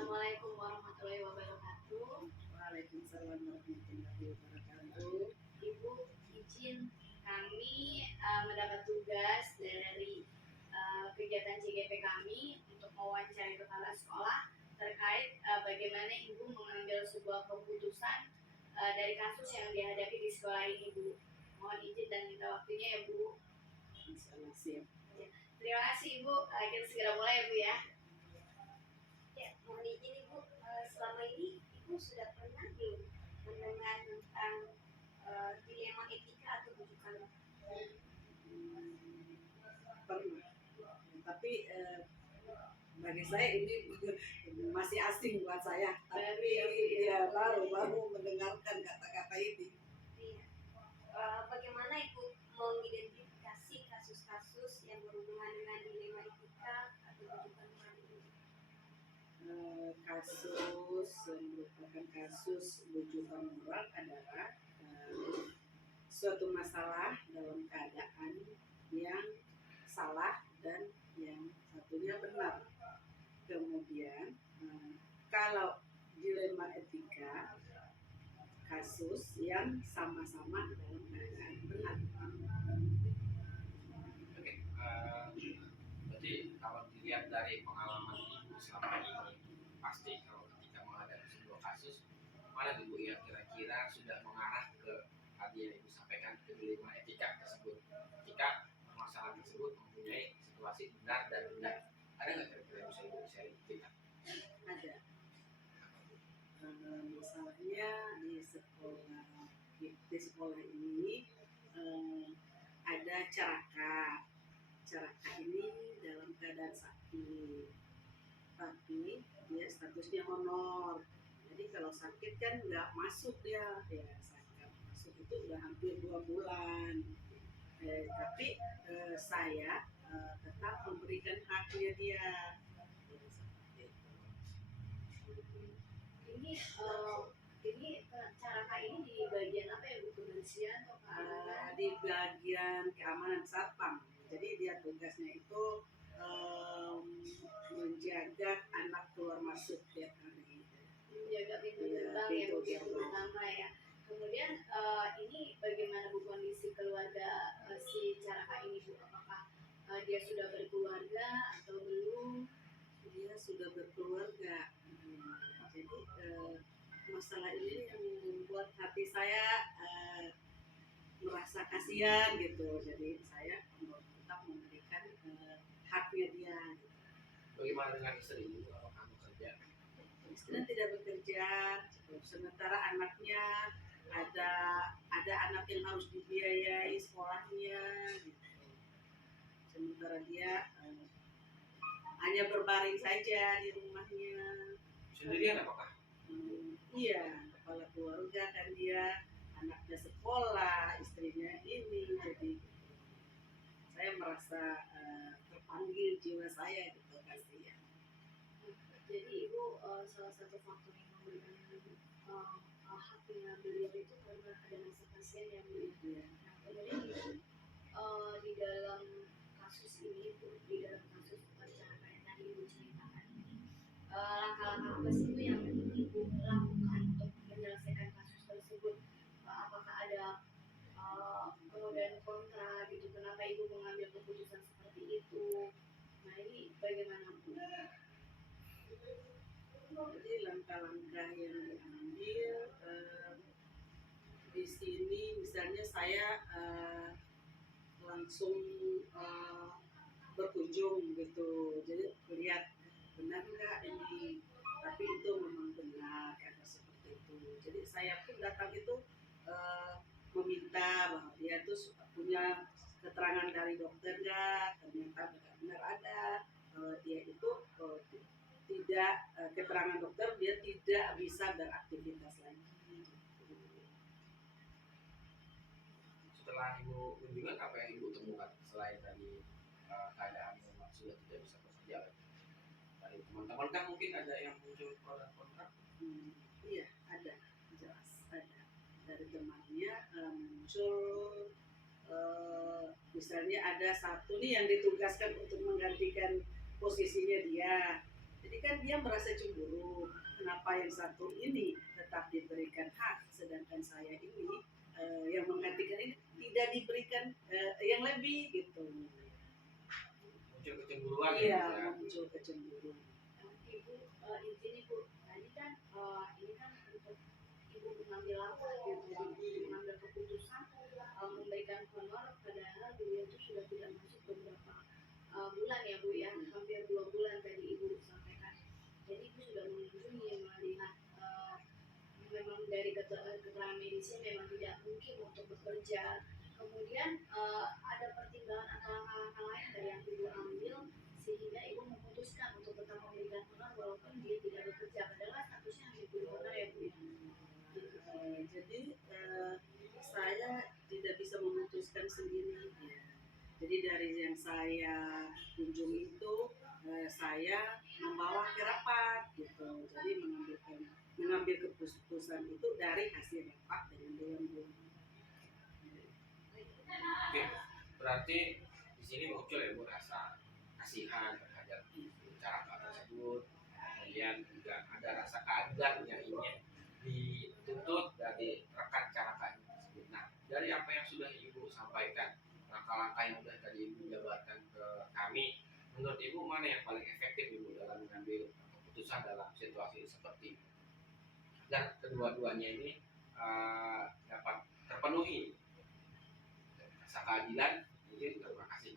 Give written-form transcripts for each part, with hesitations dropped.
Assalamualaikum warahmatullahi wabarakatuh. Waalaikumsalam warahmatullahi wabarakatuh. Ibu, izin kami mendapat tugas dari kegiatan CGP kami untuk mewawancari kepala sekolah terkait bagaimana Ibu mengambil sebuah keputusan dari kasus yang dihadapi di sekolah ini, Bu. Mohon izin dan minta waktunya ya, Bu. Insyaallah siap. Ya. Terima kasih, Ibu. Kita segera mulai ya, Bu ya. Ya, mohon izin Ibu, selama ini Ibu sudah pernah belum mendengar tentang dilema etika atau rujukan? Pernah. Tapi bagi saya ini masih asing buat saya. Tapi ya baru mendengarkan kata-kata ini. Iya. Bagaimana Ibu mengidentifikasi kasus-kasus yang berhubungan dengan dilema etika atau rujukan moral ini? Kasus yang merupakan kasus rujukan moral adalah suatu masalah dalam keadaan yang salah dan yang satunya benar. Kemudian kalau dilema etika, kasus yang sama-sama dalam keadaan benar. Oke, berarti kalau dilihat dari pengalaman Ibu selama ini, pasti kalau ketika menghadapi sebuah kasus, mana Ibu yang kira-kira sudah mengarah ke tadi yang Ibu sampaikan ke dilema etika tersebut. Jika permasalahan tersebut mempunyai situasi benar dan benar, ada nggak kira-kira bisa Ibu sharing kita? Ada. Masalahnya di sekolah ini ada Caraka ini dalam keadaan sakit, tapi dia statusnya honor. Jadi kalau sakit kan nggak masuk dia, ya sakit masuk itu udah hampir 2 bulan. Tapi saya tetap memberikan haknya dia. Ini Caraka ini di bagian apa ya, Bu? Kebersihan atau keamanan? Di bagian keamanan satpam. Jadi dia tugasnya itu menjaga anak keluar masuk tiap hari. Menjaga pintu gerbang ya, Bu, pintu utama ya. Kemudian ini bagaimana Bu kondisi keluarga si Caraka ini, Bu? Apakah dia sudah berkeluarga atau belum? Dia sudah berkeluarga. Jadi masalah ini yang membuat hati saya merasa kasihan gitu. Jadi saya tetap memberikan haknya dia. Bagaimana dengan istri Ibu? Apakah bekerja? Istri tidak bekerja, sementara anaknya ada anak yang harus dibiayai sekolahnya gitu. Sementara dia hanya berbaring saja di rumahnya. Sendirian apakah? Iya, kepala keluarga kan dia, anaknya sekolah, istrinya ini, jadi saya merasa terpanggil jiwa saya gitu kasihan. Jadi Ibu salah satu faktor yang memberikan haknya beliau itu karena ada rasa kasihan yang beliau. Nah, kemudian di dalam kasus ini, Bu, di dalam kasus Caraka yang tadi Ibu ceritakan ini, langkah-langkah apa sih Bu yang Ibu lakukan untuk menyelesaikan kasus tersebut? Apakah ada pro dan kontra gitu? Kenapa Ibu mengambil keputusan seperti itu? Nah, ini bagaimana Bu? Jadi langkah-langkah yang diambil di sini, misalnya saya langsung berkunjung gitu, jadi lihat benar nggak ini, tapi itu memang benar karena seperti itu. Jadi saya pun datang itu meminta bahwa dia tuh punya keterangan dari dokter nggak, ternyata benar-benar ada bahwa dia itu tidak keterangan dokter dia tidak bisa beraktivitas lagi. Setelah Ibu kunjungan, apa yang Ibu temukan selain tadi keadaan memang sudah tidak bisa bekerja lagi? Dari teman-teman kan mungkin ada yang muncul pro dan kontra? Iya, ada, jelas ada. Dari temannya muncul misalnya ada satu nih yang ditugaskan untuk menggantikan posisinya dia. Jadi kan dia merasa cemburu. Kenapa yang satu ini tetap diberikan hak, sedangkan saya ini yang menggantikan ini tidak diberikan yang lebih gitu. Muncul kecemburuan Iya, ya. muncul kecemburuan. Ibu, intinya Bu, tadi kan ini kan untuk Ibu mengambil langkah gitu, mengambil keputusan memberikan honor, padahal beliau itu sudah tidak masuk beberapa bulan ya Bu ya, hampir 2 bulan tadi Ibu sampaikan. Jadi Ibu sudah mengunjungi, melihat memang dari keterangan medisnya memang tidak mungkin untuk bekerja. Kemudian ada pertimbangan atau langkah-langkah lain dari yang Ibu ambil sehingga Ibu memutuskan untuk tetap memberikan honor walaupun dia tidak bekerja, padahal statusnya hanya guru honor ya Bu ya. Jadi saya tidak bisa memutuskan sendiri ya. Jadi dari yang saya kunjungi itu saya membawa ke rapat gitu. Jadi mengambil keputusan itu dari hasil rapat dengan dewan guru. Oke, berarti di sini muncul ya Bu rasa kasihan terhadap cara tersebut, kemudian juga ada rasa keadilan yang ingin dituntut dari rekan cara tersebut. Nah, dari apa yang sudah Ibu sampaikan, langkah-langkah yang sudah tadi Ibu jabarkan ke kami, menurut Ibu mana yang paling efektif Ibu dalam mengambil keputusan dalam situasi seperti ini? Dan kedua-duanya ini dapat terpenuhi rasa keadilan, mungkin terima kasih.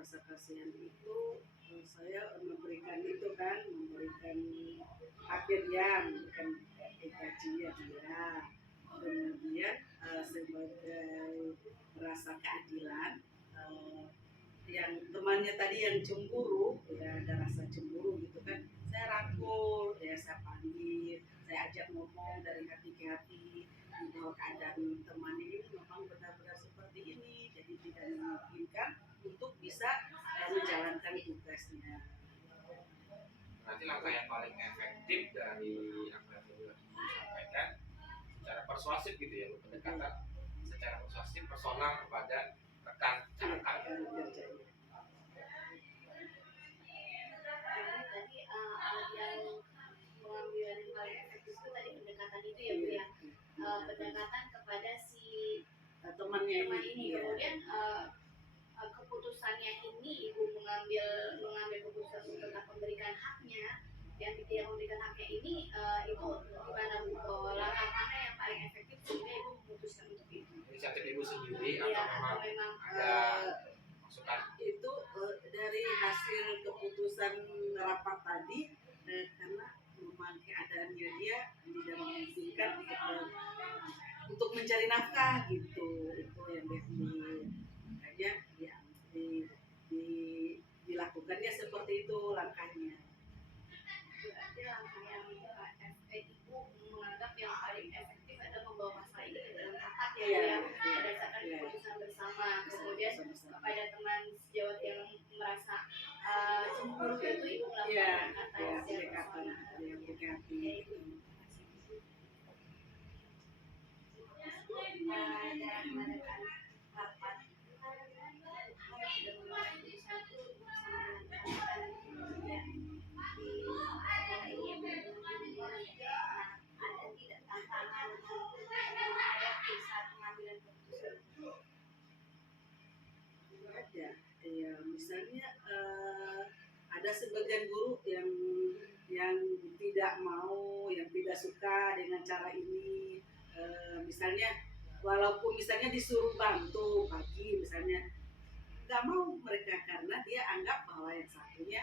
Rasa kasihan itu saya memberikan haknya dia, memberikan gajinya dia. Kemudian sebagai rasa keadilan yang temannya tadi yang cemburu, ya ada rasa cemburu gitu kan, saya rangkul, ya saya panggil, saya ajak ngomong dari hati ke hati bahwa keadaan teman ini memang benar-benar seperti ini, jadi tidak memungkinkan untuk bisa menjalankan tugasnya. Berarti langkah yang paling efektif dari apa yang sudah Ibu sampaikan secara persuasif gitu ya, pendekatan secara persuasif personal kepada rekan cara kerja. Jadi tadi yang mengambil yang paling efektif itu tadi pendekatan itu ya Bu ya, pendekatan kepada si temannya teman ini. Ya. Kemudian keputusannya ini Ibu mengambil keputusan untuk tetap memberikan haknya, yang tidak memberikan haknya ini itu gimana Bu? Langkah mana yang paling efektif sehingga Ibu memutuskan untuk itu? Inisiatif Ibu sendiri Ya, atau memang ada masukan? Itu dari hasil keputusan rapat tadi, karena memang keadaannya dia tidak memungkinkan untuk mencari nafkah gitu, itu yang dia dilakukannya seperti itu langkahnya. Berarti langkah yang Ibu menganggap yang paling efektif adalah membawa masalah ini ke dalam rapat ya, berdasarkan keputusan bersama. Kemudian kepada teman sejawat yang merasa cemburu itu Ibu melakukan kata yang secara personal. Dan mengadakan rapat ada ya, misalnya ada sebagian guru yang tidak mau, yang tidak suka dengan cara ini, misalnya walaupun misalnya disuruh bantu pagi misalnya, nggak mau mereka karena dia anggap bahwa yang satunya,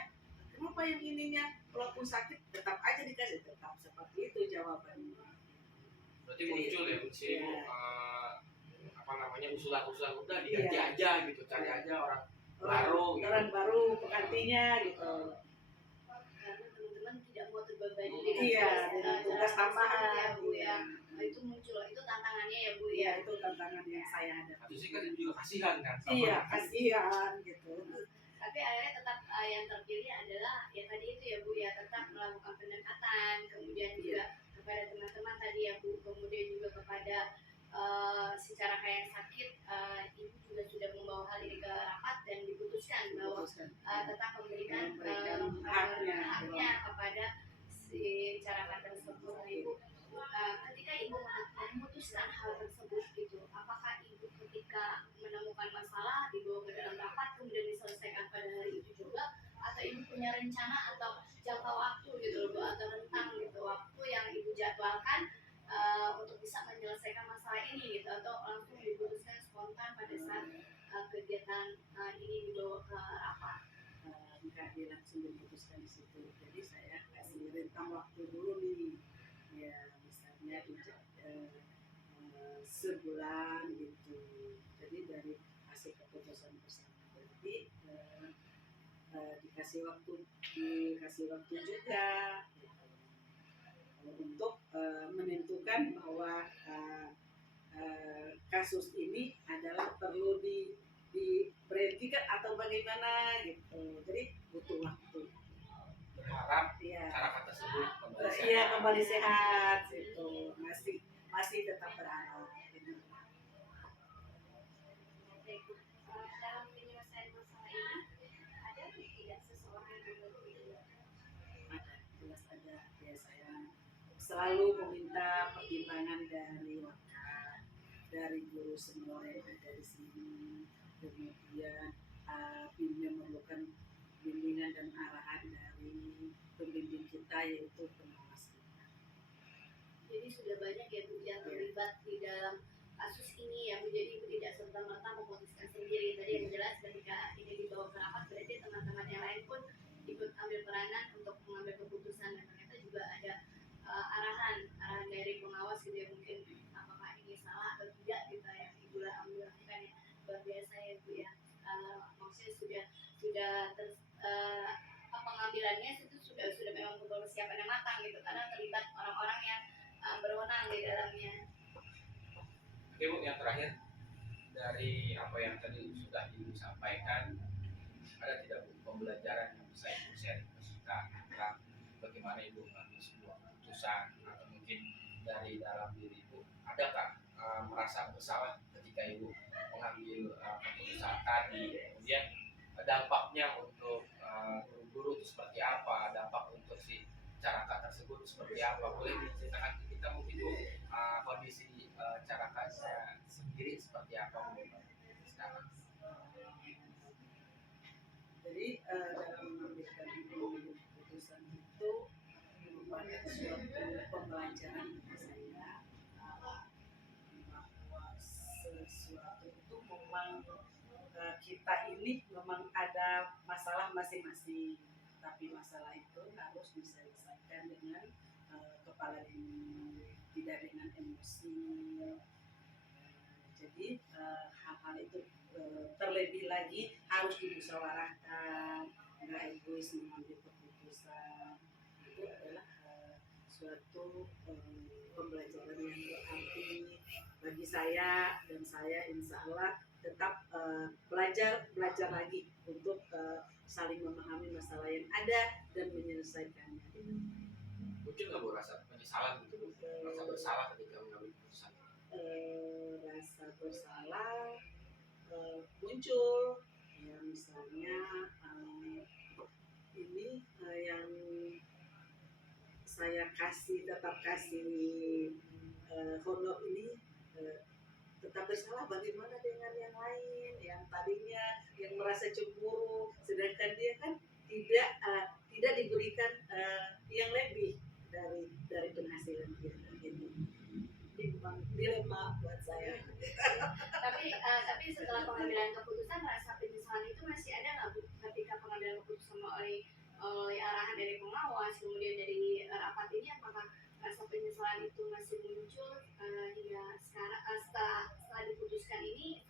kenapa yang ininya walaupun sakit tetap aja dikasih, tetap seperti itu jawabannya. Berarti muncul ya usulan-usulan udah diganti aja gitu, cari aja orang baru gitu. Orang baru penggantinya gitu. Karena teman-teman tidak mau terbebani dengan tugas tambahan ya Bu ya. Itu muncul, itu tantangannya ya Bu ya. Iya, itu tantangan yang saya hadapi. Satu sih kan juga kasihan kan. Iya, kasihan gitu. Tapi akhirnya tetap yang terpilih adalah ya tadi itu ya Bu ya, tetap melakukan pendekatan, kemudian juga kepada teman-teman tadi ya Bu, kemudian juga kepada secara kayak sakit, Ibu juga sudah membawa hal ini ke rapat dan diputuskan memutuskan bahwa tetap memberikan haknya kepada si carakan tersebut. Nah, Ibu, ketika Ibu memutuskan hal tersebut gitu, apakah Ibu ketika menemukan masalah dibawa ke dalam rapat kemudian diselesaikan pada hari itu juga, atau Ibu punya rencana atau jangka waktu gitu loh Bu, atau rentang gitu waktu yang Ibu jadwalkan untuk bisa menyelesaikan masalah ini gitu, atau langsung diputuskan spontan pada saat kegiatan ini dibawa ke rapat? Nggak langsung diputuskan di situ. Jadi saya kasih rentang waktu dulu nih, ya misalnya sebulan gitu. Jadi dari hasil keputusan bersama berarti dikasih waktu juga gitu, untuk menentukan bahwa kasus ini adalah perlu diberhentikan atau bagaimana gitu. Jadi butuh waktu. Berharap Iya. masyarakat tersebut kembali sehat. Iya, kembali sehat gitu. Masih tetap berharap. Dalam penyelesaian masalah ini ada tidak seseorang yang membantu? Ada, jelas ada. Ya, saya selalu meminta pertimbangan dari wakil, dari guru senior yang ada di sini, kemudian memerlukan bimbingan dan arahan dari pembimbing kita, yaitu pengawas kita. Jadi sudah banyak ya Bu yang terlibat di dalam kasus ini ya Bu, jadi Ibu tidak serta-merta memutuskan sendiri. Tadi yang jelas ketika ini dibawa ke rapat berarti teman-teman yang lain pun ikut ambil peranan untuk mengambil keputusan, dan ternyata juga ada arahan dari pengawas gitu ya, mungkin apakah ini salah atau tidak gitu yang Ibu lakukan ya. Luar biasa ya Bu ya. Maksudnya sudah pengambilannya itu sudah memang persiapan yang matang gitu, karena terlibat orang-orang yang berwenang di dalamnya. Oke Bu, yang terakhir dari apa yang tadi sudah Ibu sampaikan, ada tidak Bu pembelajaran yang bisa Ibu share ke kita tentang bagaimana Ibu mengambil sebuah keputusan, atau mungkin dari dalam diri Ibu adakah merasa bersalah ketika Ibu mengambil keputusan tadi, kemudian dampaknya untuk guru-guru itu seperti apa, dampak untuk si carakat tersebut seperti apa? Boleh diceritakan ke kita mungkin Bu, kondisi carakatnya sendiri seperti apa Bu sekarang? Jadi dalam mengambilkan keputusan itu merupakan suatu pembelajaran bagi saya, bahwa sesuatu itu memang kita ini memang ada masalah masing-masing, tapi masalah itu harus diselesaikan dengan kepala dingin, tidak dengan emosi. Jadi hal-hal itu terlebih lagi harus dimusyawarahkan, nggak egois mengambil keputusan. Itu adalah suatu pembelajaran yang berarti bagi saya, dan saya insya Allah tetap belajar lagi untuk saling memahami masalah yang ada dan menyelesaikannya. Muncul nggak Bu rasa penyesalan gitu, rasa bersalah ketika mengambil keputusan? Rasa bersalah muncul, ya misalnya ini yang saya tetap kasih honor ini, tetap bersalah. Bagaimana dengan yang lain yang tadinya yang merasa cemburu, sedangkan dia kan tidak diberikan yang lebih dari penghasilan dia. Dilema buat saya. Tapi setelah pengambilan keputusan, rasa penyesalan itu masih ada nggak Bu ketika pengambilan keputusan oleh arahan dari pengawas kemudian dari rapat ini, apakah rasa penyesalan itu masih muncul hingga sekarang setelah diputuskan ini?